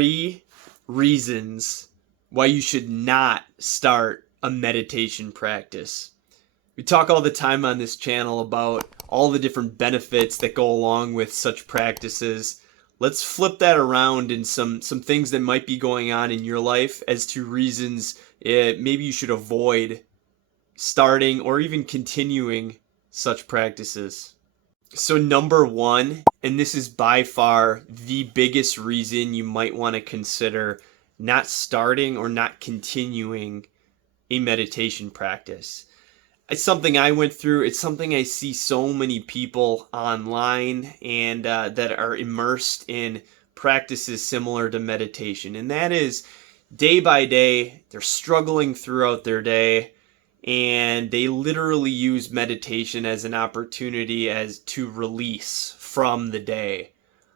3 reasons why you should not start a meditation practice. We talk all the time on this channel about all the different benefits that go along with such practices. Let's flip that around in some things that might be going on in your life as to reasons maybe you should avoid starting or even continuing such practices. So number 1, and this is by far the biggest reason you might want to consider not starting or not continuing a meditation practice. It's something I went through. It's something I see so many people online and that are immersed in practices similar to meditation. And that is day by day, they're struggling throughout their day, and they literally use meditation as an opportunity as to release from the day.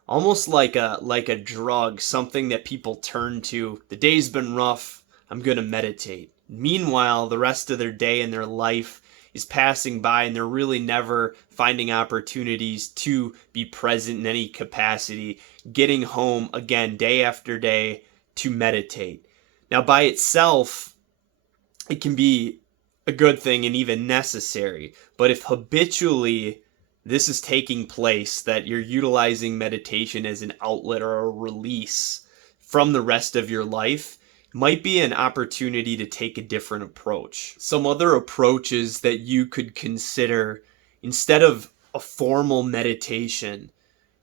Almost like a drug, something that people turn to. The day's been rough, I'm going to meditate. Meanwhile, the rest of their day and their life is passing by, and they're really never finding opportunities to be present in any capacity, getting home again day after day to meditate. Now, by itself, it can be a good thing and even necessary, but if habitually this is taking place, that you're utilizing meditation as an outlet or a release from the rest of your life, might be an opportunity to take a different approach. Some other approaches that you could consider instead of a formal meditation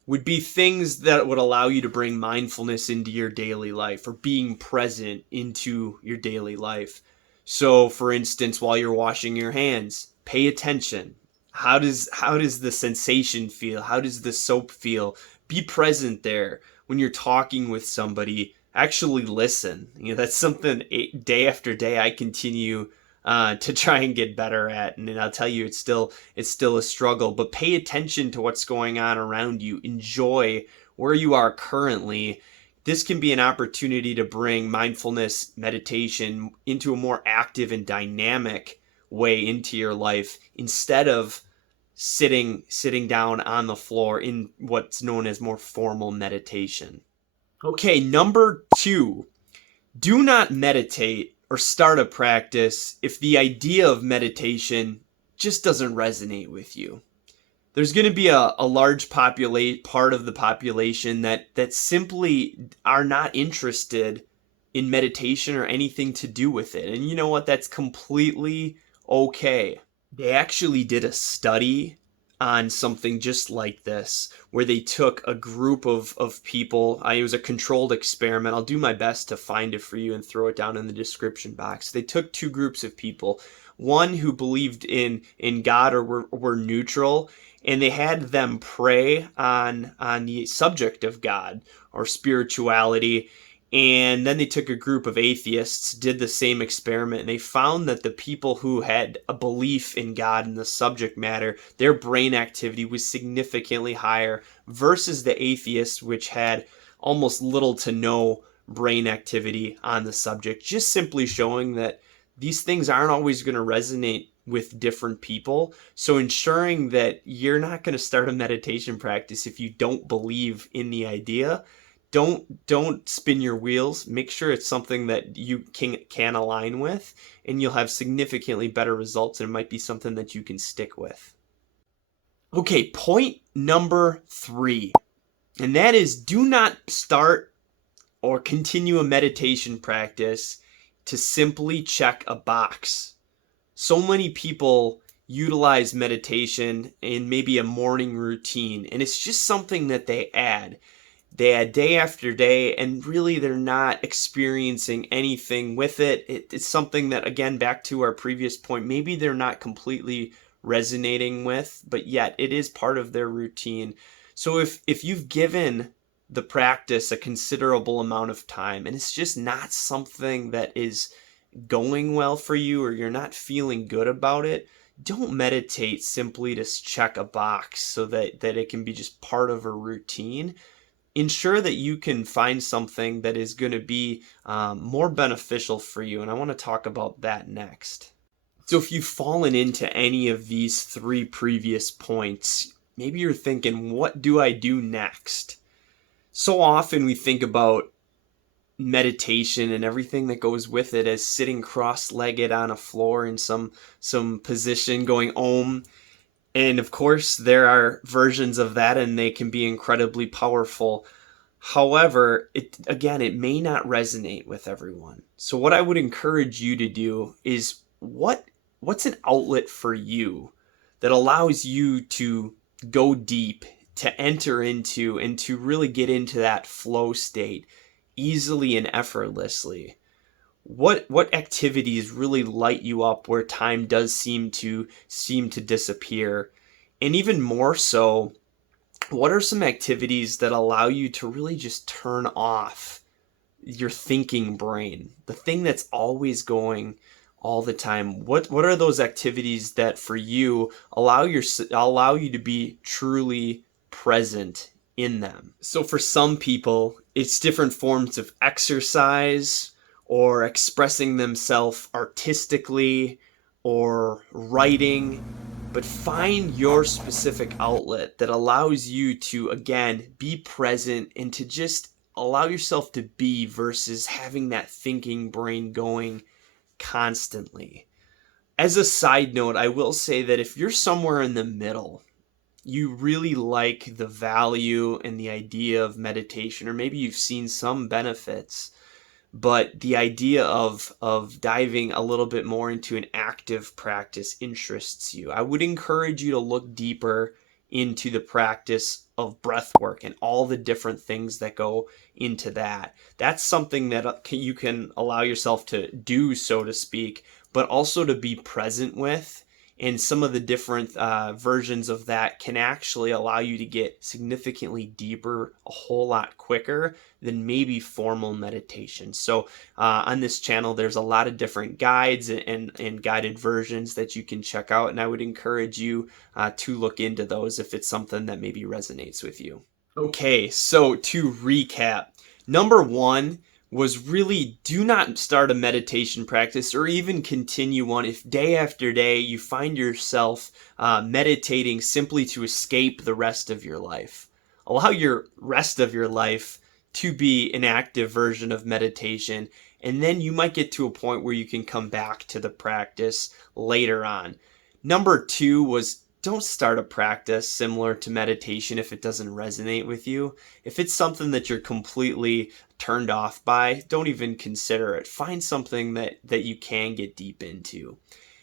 would be things that would allow you to bring mindfulness into your daily life, or being present into your daily life. So for instance, while you're washing your hands, pay attention. How does the sensation feel? How does the soap feel? Be present there. When you're talking with somebody, actually listen. That's something day after day I continue to try and get better at. And I'll tell you, it's still a struggle, but pay attention to what's going on around you. Enjoy where you are currently. This can be an opportunity to bring mindfulness meditation into a more active and dynamic way into your life, instead of sitting down on the floor in what's known as more formal meditation. Okay, number 2, do not meditate or start a practice if the idea of meditation just doesn't resonate with you. There's going to be a large part of the population that simply are not interested in meditation or anything to do with it. And you know what? That's completely okay. They actually did a study on something just like this, where they took a group of people. It was a controlled experiment. I'll do my best to find it for you and throw it down in the description box. They took 2 groups of people, one who believed in God or were neutral, and they had them pray on the subject of God or spirituality. And then they took a group of atheists, did the same experiment, and they found that the people who had a belief in God and the subject matter, their brain activity was significantly higher versus the atheists, which had almost little to no brain activity on the subject, just simply showing that these things aren't always going to resonate with different people. So ensuring that you're not going to start a meditation practice if you don't believe in the idea. Don't spin your wheels. Make sure it's something that you can align with, and you'll have significantly better results, and it might be something that you can stick with. Okay, point number 3, and that is, do not start or continue a meditation practice to simply check a box. So many people utilize meditation in maybe a morning routine, and it's just something that they add. They add day after day, and really they're not experiencing anything with it. It's something that, again, back to our previous point, maybe they're not completely resonating with, but yet it is part of their routine. So if you've given the practice a considerable amount of time and it's just not something that is going well for you, or you're not feeling good about it, don't meditate simply to check a box so that it can be just part of a routine. Ensure that you can find something that is going to be more beneficial for you, and I want to talk about that next. So if you've fallen into any of these 3 previous points, maybe you're thinking, what do I do next? So often we think about meditation and everything that goes with it as sitting cross-legged on a floor in some position going om. And of course, there are versions of that, and they can be incredibly powerful. However, it may not resonate with everyone. So what I would encourage you to do is what's an outlet for you that allows you to go deep, to enter into, and to really get into that flow state easily and effortlessly. What activities really light you up where time does seem to disappear? And even more so, what are some activities that allow you to really just turn off your thinking brain, the thing that's always going all the time? What are those activities that for you allow you to be truly present in them? So for some people, it's different forms of exercise or expressing themselves artistically or writing, but find your specific outlet that allows you to, again, be present and to just allow yourself to be versus having that thinking brain going constantly. As a side note, I will say that if you're somewhere in the middle, you really like the value and the idea of meditation, or maybe you've seen some benefits, but the idea of diving a little bit more into an active practice interests you, I would encourage you to look deeper into the practice of breath work and all the different things that go into that. That's something that you can allow yourself to do, so to speak, but also to be present with. And some of the different versions of that can actually allow you to get significantly deeper a whole lot quicker than maybe formal meditation. So on this channel, there's a lot of different guides and guided versions that you can check out. And I would encourage you to look into those if it's something that maybe resonates with you. Okay, so to recap, number one was really do not start a meditation practice or even continue one if day after day you find yourself meditating simply to escape the rest of your life. Allow your rest of your life to be an active version of meditation, and then you might get to a point where you can come back to the practice later on. Number two was don't start a practice similar to meditation if it doesn't resonate with you. If it's something that you're completely turned off by, don't even consider it. Find something that you can get deep into.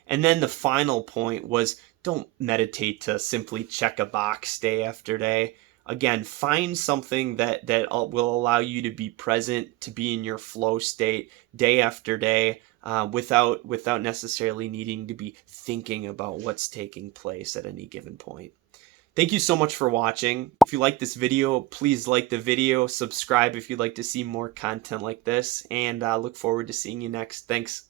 And then the final point was don't meditate to simply check a box day after day. Again, find something that will allow you to be present, to be in your flow state day after day, without necessarily needing to be thinking about what's taking place at any given point. Thank you so much for watching. If you like this video, please like the video, subscribe if you'd like to see more content like this, and look forward to seeing you next. Thanks.